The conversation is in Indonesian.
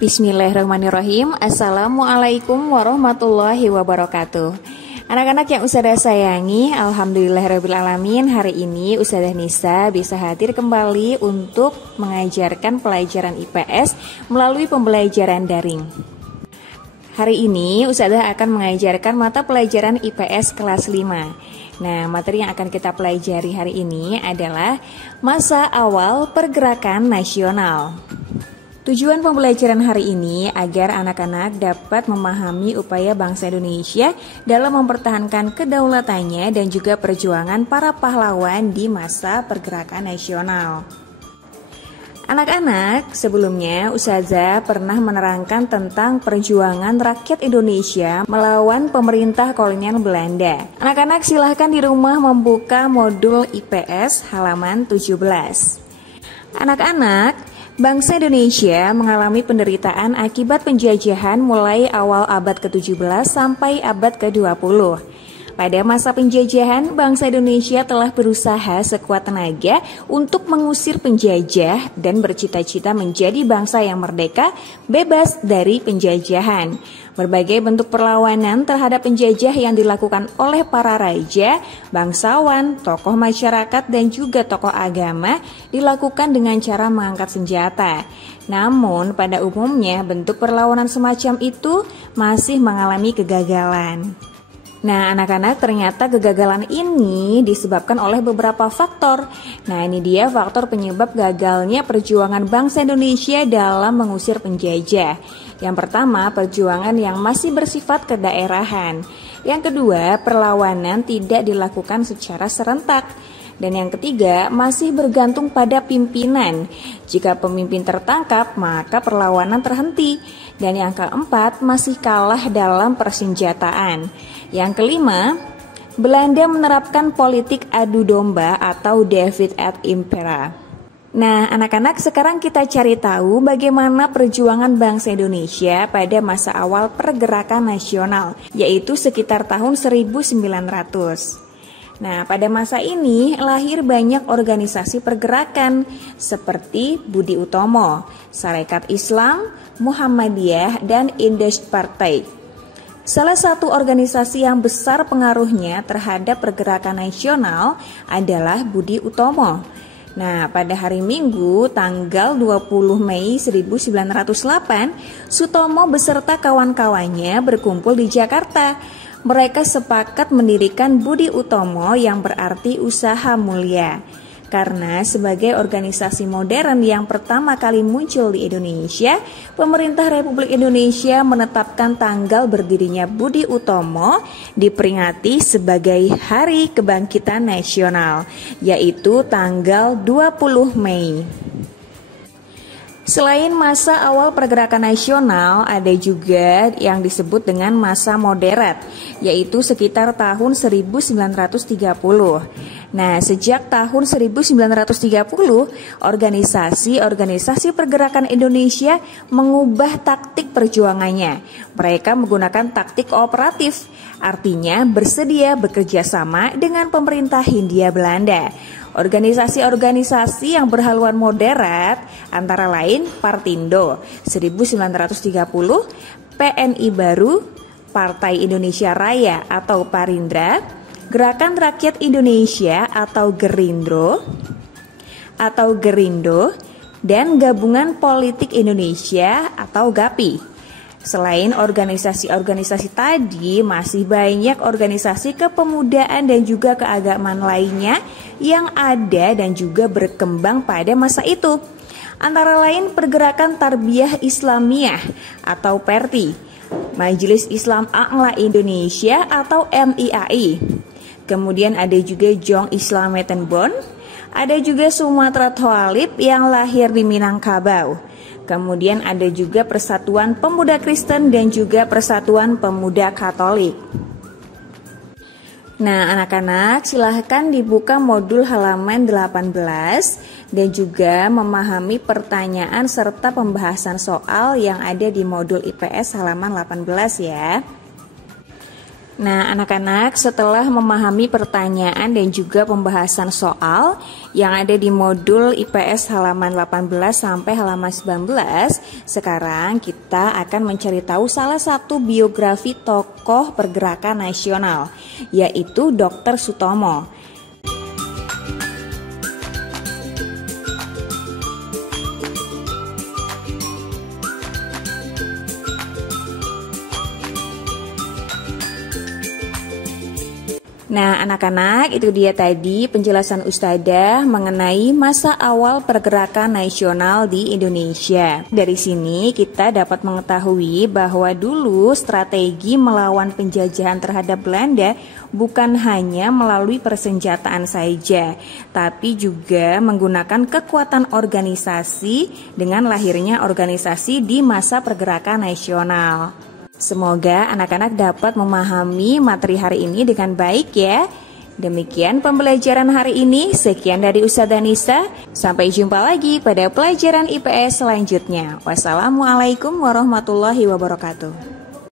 Bismillahirrahmanirrahim. Assalamualaikum warahmatullahi wabarakatuh. Anak-anak yang Ustazah sayangi, alhamdulillahirrahmanirrahim. Hari ini Ustazah Nisa bisa hadir kembali untuk mengajarkan pelajaran IPS melalui pembelajaran daring. Hari ini Ustazah akan mengajarkan mata pelajaran IPS kelas 5. Nah, materi yang akan kita pelajari hari ini adalah masa awal pergerakan nasional. Tujuan pembelajaran hari ini agar anak-anak dapat memahami upaya bangsa Indonesia dalam mempertahankan kedaulatannya dan juga perjuangan para pahlawan di masa pergerakan nasional. Anak-anak, sebelumnya Ustazah pernah menerangkan tentang perjuangan rakyat Indonesia melawan pemerintah kolonial Belanda. Anak-anak silahkan di rumah membuka modul IPS halaman 17. Anak-anak, bangsa Indonesia mengalami penderitaan akibat penjajahan mulai awal abad ke-17 sampai abad ke-20. Pada masa penjajahan, bangsa Indonesia telah berusaha sekuat tenaga untuk mengusir penjajah dan bercita-cita menjadi bangsa yang merdeka, bebas dari penjajahan. Berbagai bentuk perlawanan terhadap penjajah yang dilakukan oleh para raja, bangsawan, tokoh masyarakat, dan juga tokoh agama dilakukan dengan cara mengangkat senjata. Namun, pada umumnya bentuk perlawanan semacam itu masih mengalami kegagalan. Nah, anak-anak, ternyata kegagalan ini disebabkan oleh beberapa faktor. Nah, ini dia faktor penyebab gagalnya perjuangan bangsa Indonesia dalam mengusir penjajah. Yang pertama, perjuangan yang masih bersifat kedaerahan. Yang kedua, perlawanan tidak dilakukan secara serentak. Dan yang ketiga, masih bergantung pada pimpinan. Jika pemimpin tertangkap, maka perlawanan terhenti. Dan yang keempat, masih kalah dalam persenjataan. Yang kelima, Belanda menerapkan politik adu domba atau Divide et Impera. Nah, anak-anak, sekarang kita cari tahu bagaimana perjuangan bangsa Indonesia pada masa awal pergerakan nasional, yaitu sekitar tahun 1900. Nah, pada masa ini lahir banyak organisasi pergerakan seperti Budi Utomo, Sarekat Islam, Muhammadiyah, dan Indes Partai. Salah satu organisasi yang besar pengaruhnya terhadap pergerakan nasional adalah Budi Utomo. Nah, pada hari Minggu tanggal 20 Mei 1908, Sutomo beserta kawan-kawannya berkumpul di Jakarta. Mereka sepakat mendirikan Budi Utomo yang berarti usaha mulia. Karena sebagai organisasi modern yang pertama kali muncul di Indonesia, pemerintah Republik Indonesia menetapkan tanggal berdirinya Budi Utomo diperingati sebagai Hari Kebangkitan Nasional, yaitu tanggal 20 Mei. Selain masa awal pergerakan nasional, ada juga yang disebut dengan masa moderat, yaitu sekitar tahun 1930. Nah, sejak tahun 1930, organisasi pergerakan Indonesia mengubah taktik perjuangannya. Mereka menggunakan taktik kooperatif, artinya bersedia bekerja sama dengan pemerintah Hindia Belanda. Organisasi-organisasi yang berhaluan moderat antara lain Partindo 1930, PNI Baru, Partai Indonesia Raya atau Parindra, Gerakan Rakyat Indonesia atau Gerindro, dan Gabungan Politik Indonesia atau GAPI. Selain organisasi-organisasi tadi, masih banyak organisasi kepemudaan dan juga keagamaan lainnya yang ada dan juga berkembang pada masa itu. Antara lain Pergerakan Tarbiyah Islamiyah atau PERTI, Majelis Islam A'la Indonesia atau MIAI. Kemudian ada juga Jong Islam Metenbon, ada juga Sumatera Thalib yang lahir di Minangkabau. Kemudian ada juga Persatuan Pemuda Kristen dan juga Persatuan Pemuda Katolik. Nah, anak-anak, silahkan dibuka modul halaman 18 dan juga memahami pertanyaan serta pembahasan soal yang ada di modul IPS halaman 18 ya. Nah, anak-anak, setelah memahami pertanyaan dan juga pembahasan soal yang ada di modul IPS halaman 18 sampai halaman 19, sekarang kita akan mencari tahu salah satu biografi tokoh pergerakan nasional, yaitu Dr. Sutomo. Nah, anak-anak, itu dia tadi penjelasan Ustadzah mengenai masa awal pergerakan nasional di Indonesia. Dari sini kita dapat mengetahui bahwa dulu strategi melawan penjajahan terhadap Belanda bukan hanya melalui persenjataan saja, tapi juga menggunakan kekuatan organisasi dengan lahirnya organisasi di masa pergerakan nasional. Semoga anak-anak dapat memahami materi hari ini dengan baik ya. Demikian pembelajaran hari ini. Sekian dari Ustadzah Nisa. Sampai jumpa lagi pada pelajaran IPS selanjutnya. Wassalamualaikum warahmatullahi wabarakatuh.